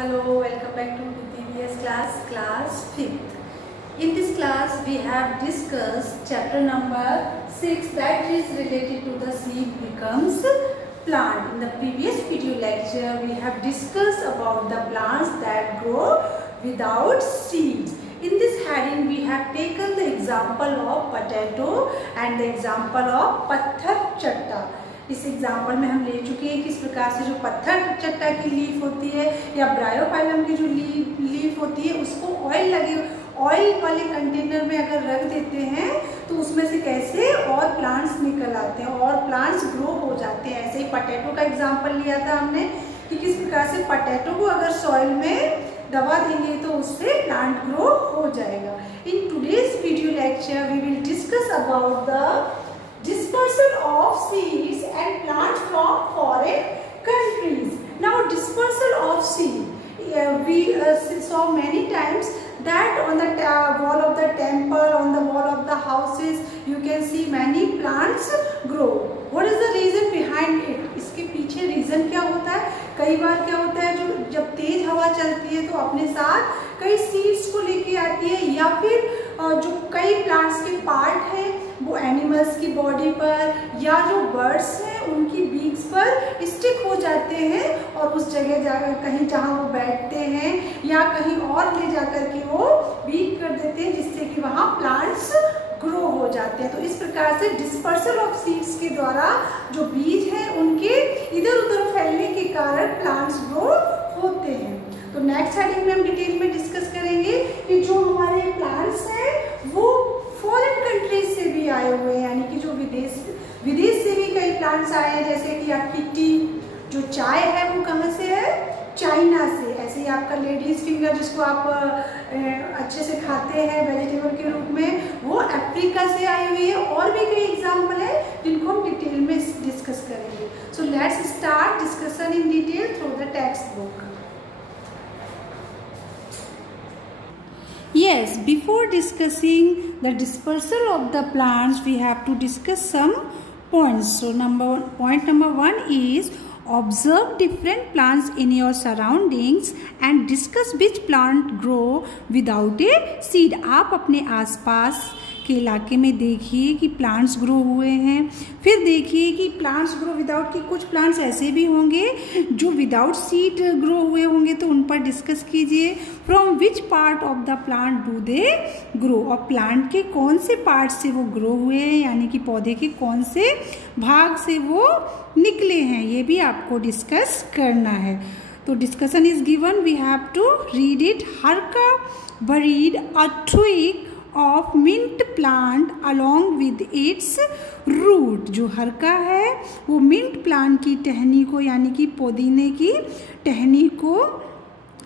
Hello, welcome back to TVS class 5th. In this class, we have discussed chapter number 6 that is related to the seed becomes plant. In the previous video lecture, we have discussed about the plants that grow without seeds. In this heading, we have taken the example of potato and the example of पत्थर चट्टा. इस example में हम ले चुके हैं किस प्रकार से जो पत्थर चट्टा की लीफ होती है या ब्रायोफाइलम की जो लीफ होती है उसको ऑयल वाले कंटेनर में अगर रख देते हैं तो उसमें से कैसे और प्लांट्स निकल आते हैं और प्लांट्स ग्रो हो जाते हैं. ऐसे ही पोटैटो का एग्जाम्पल लिया था हमने कि किस प्रकार से पोटैटो को अगर सॉइल में दबा देंगे तो उससे प्लांट ग्रो हो जाएगा. In today's video lecture we will discuss about the dispersal of seeds and plants from foreign countries. Now dispersal of seed, we saw many times that on the wall of the temple, on the wall of the houses, you can see many plants grow. What is the reason behind it? इसके पीछे reason क्या होता है? कई बार क्या होता है जो जब तेज हवा चलती है तो अपने साथ कई सीड्स को लेके आती है या फिर जो कई प्लांट्स के पार्ट हैं वो एनिमल्स की बॉडी पर या जो बर्ड्स हैं उनकी बीक्स पर स्टिक हो जाते हैं और उस जगह जाकर कहीं जहाँ वो बैठते हैं या कहीं और ले जाकर के वो बीक कर देते हैं जिससे कि वहाँ प्लांट्स ग्रो हो जाते हैं. तो इस प्रकार से डिस्पर्सल ऑफ सीड्स के द्वारा जो बीज हैं उनके इधर उधर फैलने के कारण प्लांट्स ग्रो होते हैं. तो नेक्स्ट हेडिंग में हम डिटेल में डिस्कस करेंगे कि जो हमारे प्लांट्स हैं वो फॉरेन कंट्रीज से भी आए हुए हैं, यानी कि जो विदेश से भी कई प्लांट्स आए हैं. जैसे कि आपकी टी जो चाय है वो कहाँ से है? चाइना से. ऐसे ही आपका लेडीज फिंगर जिसको आप अच्छे से खाते हैं वेजिटेबल के रूप में वो अफ्रीका से आई हुई है. और भी कई एग्जाम्पल है जिनको हम डिटेल में डिस्कस करेंगे. So let's start discussion in detail through the text book. Yes, before discussing the dispersal of the plants, we have to discuss some points. So point number 1 is observe different plants in your surroundings and discuss which plant grow without a seed. आप अपने आसपास के इलाके में देखिए कि plants grow हुए हैं. फिर देखिए कि प्लांट्स ग्रो विदाउट कि कुछ प्लांट्स ऐसे भी होंगे जो विदाउट सीड ग्रो हुए होंगे तो उन पर डिस्कस कीजिए. From which part of the plant do they grow, और प्लांट के कौन से पार्ट से वो ग्रो हुए हैं यानी कि पौधे के कौन से भाग से वो निकले हैं ये भी आपको डिस्कस करना है. तो discussion is given, we have to read it. हरका buried a twig of mint plant along with its root. जो हरका है वो मिंट प्लांट की टहनी को यानी कि पुदीने की टहनी को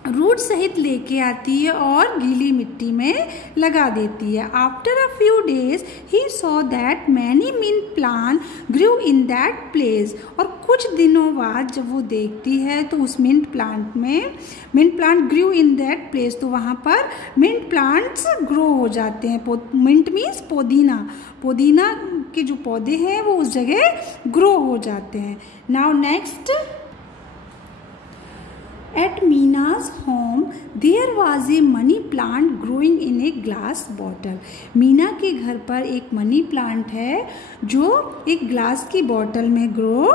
रूट सहित लेके आती है और गीली मिट्टी में लगा देती है. After a few days he saw that many mint plant grew in that place. और कुछ दिनों बाद जब वो देखती है तो उस mint plant grew in that place, तो वहाँ पर मिंट प्लांट्स ग्रो हो जाते हैं. मिंट मीन्स पुदीना के जो पौधे हैं वो उस जगह ग्रो हो जाते हैं. Now next, at Meena's home there was a money plant growing in a glass bottle. Meena के घर पर एक मनी प्लांट है जो एक ग्लास की बॉटल में ग्रो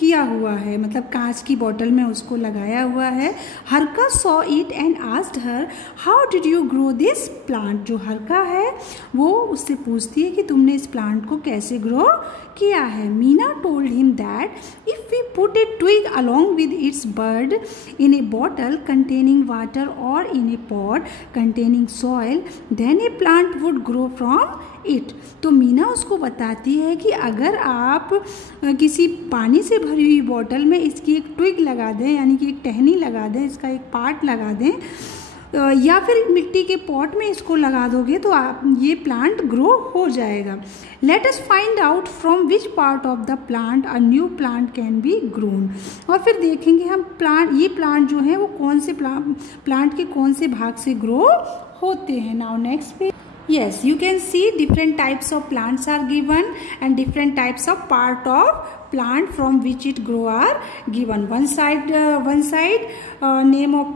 किया हुआ है, मतलब कांच की बोतल में उसको लगाया हुआ है. हरका saw it and asked her how did you grow this plant. जो हरका है वो उससे पूछती है कि तुमने इस प्लांट को कैसे ग्रो किया है. Meena told him that if we put a twig along with its bird in a bottle containing water और in a pot containing soil then a plant would grow from it. तो मीना उसको बताती है कि अगर आप किसी पानी से भरी हुई बॉटल में इसकी एक ट्विग लगा दें यानी कि एक टहनी लगा दें, इसका एक पार्ट लगा दें या फिर मिट्टी के पॉट में इसको लगा दोगे तो आप ये प्लांट ग्रो हो जाएगा. Let us find out from which part of the plant a new plant can be grown. और फिर देखेंगे हम ये प्लांट जो है वो कौन से प्लांट के कौन से भाग से ग्रो होते हैं. Now next page. Yes, you can see different types of plants are given and different types of part of plant from which it grow are given. One side name of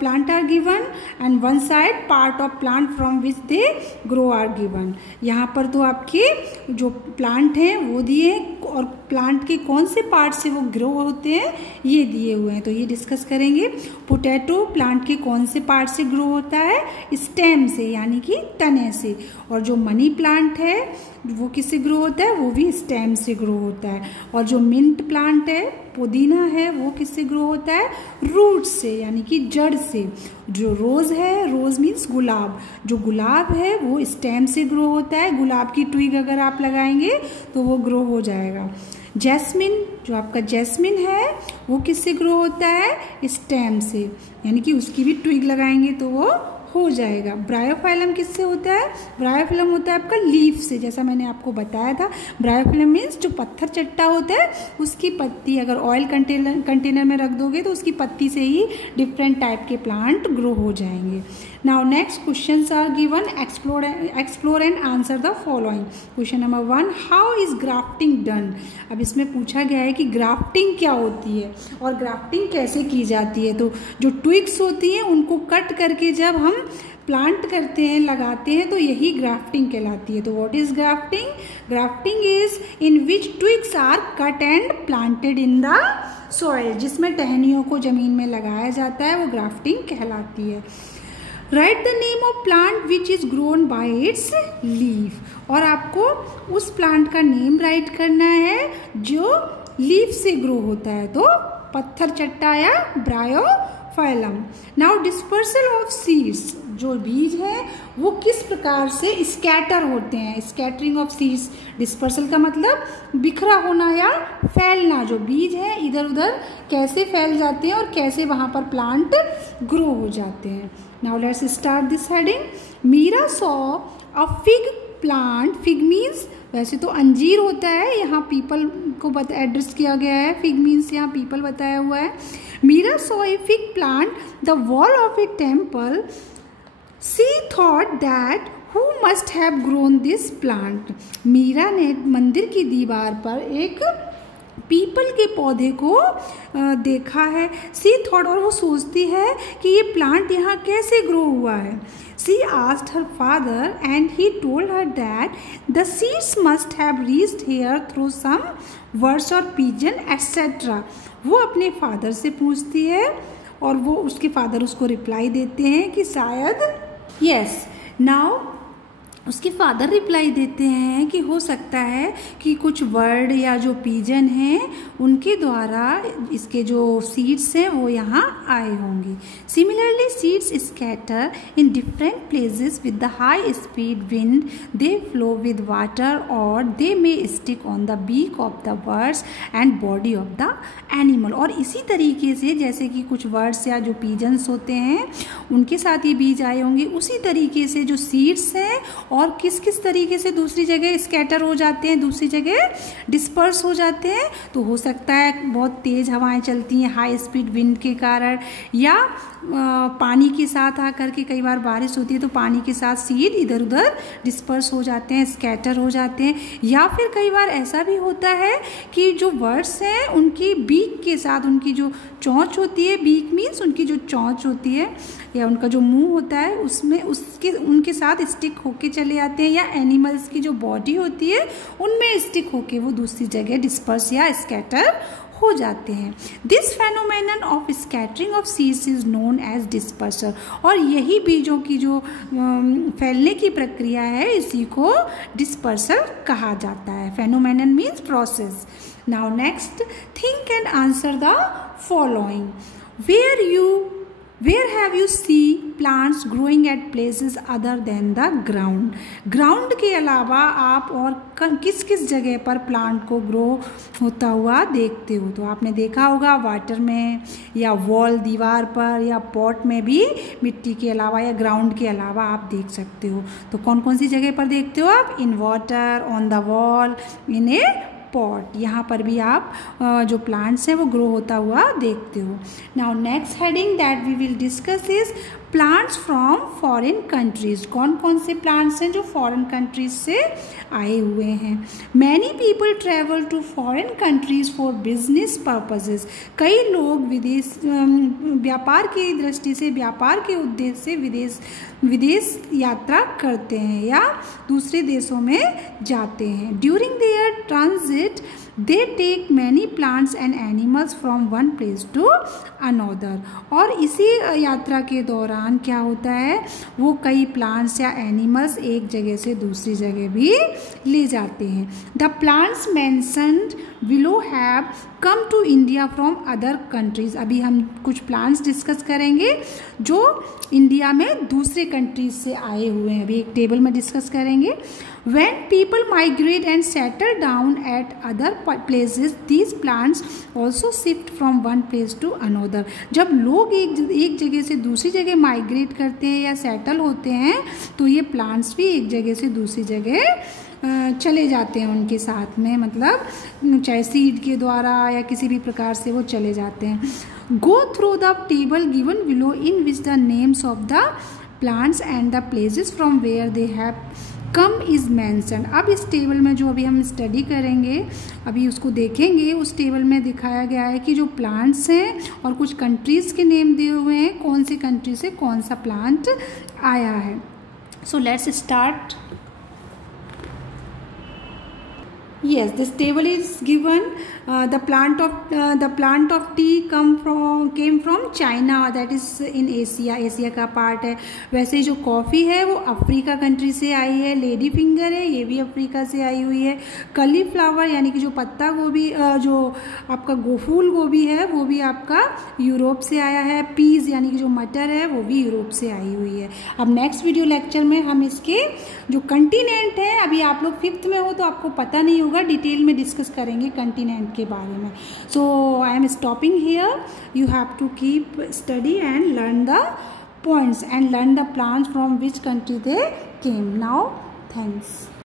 plant are given and one side part of plant from which they grow are given. यहाँ पर तो आपके जो plant हैं वो दिए और plant के कौन से पार्ट से वो ग्रो होते हैं ये दिए हुए हैं, तो ये डिस्कस करेंगे. पोटैटो प्लांट के कौन से पार्ट से ग्रो होता है? स्टेम से, यानी कि तने से. और जो मनी प्लांट है वो किससे ग्रो होता है? वो भी स्टेम से ग्रो होता है. और जो मिंट प्लांट है, पुदीना है, वो किससे ग्रो होता है? रूट से, यानी कि जड़ से. जो रोज है, रोज मीन्स गुलाब, जो गुलाब है वो स्टेम से ग्रो होता है. गुलाब की ट्विग अगर आप लगाएंगे तो वो ग्रो हो जाएगा. जैस्मिन, जो आपका जैस्मिन है वो किससे ग्रो होता है? स्टेम से, यानी कि उसकी भी ट्विग लगाएंगे तो वो हो जाएगा. ब्रायोफाइलम किससे होता है? ब्रायोफाइलम होता है आपका लीफ से, जैसा मैंने आपको बताया था. ब्रायोफाइलम मीन्स जो पत्थर चट्टा होता है उसकी पत्ती अगर ऑयल कंटेनर में रख दोगे तो उसकी पत्ती से ही डिफरेंट टाइप के प्लांट ग्रो हो जाएंगे. Now next questions are given. Explore and answer the following. Question number 1, how is grafting done? अब इसमें पूछा गया है कि ग्राफ्टिंग क्या होती है और ग्राफ्टिंग कैसे की जाती है. तो जो ट्विग्स होती हैं उनको कट करके जब हम प्लांट करते हैं, लगाते हैं, तो यही ग्राफ्टिंग कहलाती है. तो what is grafting? Grafting is in which twigs are cut and planted in the soil. जिसमें टहनियों को जमीन में लगाया जाता है वो ग्राफ्टिंग कहलाती है. Right the name of plant which is grown by it's leaf. और आपको उस प्लांट का नेम राइट करना है जो लीफ से ग्रो होता है. तो पत्थर चट्टा या Bryophyllum. Now dispersal of seeds, जो बीज है वो किस प्रकार से स्कैटर होते हैं? Scattering of seeds. डिस्पर्सल का मतलब बिखरा होना या फैलना. जो बीज है इधर उधर कैसे फैल जाते हैं और कैसे वहां पर प्लांट ग्रो हो जाते हैं. Now let's start this heading. Meera saw a fig plant. Fig means वैसे तो अंजीर होता है, यहाँ पीपल को एड्रेस किया गया है. फिग मीन्स यहाँ पीपल बताया हुआ है. Meera saw a fig plant the wall of a temple. She thought that who must have grown this plant. Meera ने मंदिर की दीवार पर एक पीपल के पौधे को देखा है. She thought, और वो सोचती है कि ये प्लांट यहाँ कैसे ग्रो हुआ है. She asked her father and he told her that the seeds must have reached here through some birds or pigeon etc. वो अपने फादर से पूछती है और वो उसके फादर उसको रिप्लाई देते हैं कि शायद यस. नाउ उसके फादर रिप्लाई देते हैं कि हो सकता है कि कुछ बर्ड या जो पीजन हैं उनके द्वारा इसके जो सीड्स हैं वो यहाँ आए होंगे. Similarly seeds scatter in different places with the high speed wind. They flow with water और they may stick on the beak of the birds and body of the animal. और इसी तरीके से जैसे कि कुछ बर्ड्स या जो पीजन्स होते हैं उनके साथ ये बीज आए होंगे, उसी तरीके से जो सीड्स हैं और किस किस तरीके से दूसरी जगह स्कैटर हो जाते हैं, दूसरी जगह डिस्पर्स हो जाते हैं. तो हो सकता है बहुत तेज़ हवाएं चलती हैं हाई स्पीड विंड के कारण, या पानी के साथ आकर के कई बार बारिश होती है तो पानी के साथ सीड इधर उधर डिस्पर्स हो जाते हैं, स्कैटर हो जाते हैं. या फिर कई बार ऐसा भी होता है कि जो बर्ड्स हैं उनकी बीक के साथ, उनकी जो चोंच होती है, बीक मीन्स उनकी जो चोंच होती है या उनका जो मुंह होता है उसमें उनके साथ स्टिक होके चले आते हैं, या एनिमल्स की जो बॉडी होती है उनमें स्टिक होके वो दूसरी जगह डिस्पर्स या स्कैटर हो जाते हैं. This phenomenon of scattering of seeds is known as dispersal. और यही बीजों की जो फैलने की प्रक्रिया है इसी को डिस्पर्सल कहा जाता है. Phenomenon means process. Now next, think and answer the following. Where have you seen plants growing at places other than the ground? Ground के अलावा आप और किस किस जगह पर प्लांट को ग्रो होता हुआ देखते हो? तो आपने देखा होगा वाटर में, या वॉल दीवार पर, या पॉट में भी मिट्टी के अलावा या ग्राउंड के अलावा आप देख सकते हो. तो कौन कौन सी जगह पर देखते हो आप? In water, on the wall, in a pot. यहाँ पर भी आप जो प्लांट्स है वो ग्रो होता हुआ देखते हो। Now next heading that we will discuss is plants from foreign countries. कौन कौन से प्लांट्स हैं जो फॉरेन कंट्रीज से आए हुए हैं। Many people travel to foreign countries for business purposes. कई लोग विदेश व्यापार की दृष्टि से, व्यापार के उद्देश्य से विदेश यात्रा करते हैं या दूसरे देशों में जाते हैं। During their transit they take many plants and animals from one place to another. और इसी यात्रा के दौरान क्या होता है, वो कई प्लांट्स या एनिमल्स एक जगह से दूसरी जगह भी ले जाते हैं। The plants mentioned below have come to India from other countries. अभी हम कुछ प्लांट्स डिस्कस करेंगे जो इंडिया में दूसरे कंट्रीज से आए हुए हैं, अभी एक टेबल में डिस्कस करेंगे। When people migrate and settle down at other places, these plants also shift from one place to another. जब लोग एक जगह से दूसरी जगह माइग्रेट करते हैं या सेटल होते हैं तो ये प्लांट्स भी एक जगह से दूसरी जगह चले जाते हैं उनके साथ में, मतलब चाहे सीड के द्वारा या किसी भी प्रकार से वो चले जाते हैं। Go through the table given below in which the names of the plants and the places from where they have come is mansion. अब इस टेबल में जो अभी हम स्टडी करेंगे, अभी उसको देखेंगे, उस टेबल में दिखाया गया है कि जो प्लांट्स हैं और कुछ कंट्रीज़ के नेम दिए हुए हैं, कौन सी कंट्री से कौन सा प्लांट आया है। So let's start. Yes, this table is given. The plant of tea came from China, that is in Asia. Asia का पार्ट है। वैसे जो कॉफ़ी है वो अफ्रीका कंट्री से आई है। लेडी फिंगर है, ये भी अफ्रीका से आई हुई है। कलीफ्लावर यानी कि जो पत्ता गोभी, जो आपका फूल गोभी है वो भी आपका यूरोप से आया है। पीज यानी कि जो मटर है वो भी यूरोप से आई हुई है। अब नेक्स्ट वीडियो लेक्चर में हम इसके जो कंटिनेंट है, अभी आप लोग 5th में हो तो आपको पता नहीं होगा, डिटेल में डिस्कस करेंगे कंटिनेंट के बारे में। So I am stopping here. You have to keep study and learn the points and learn the plants from which country they came. Now thanks.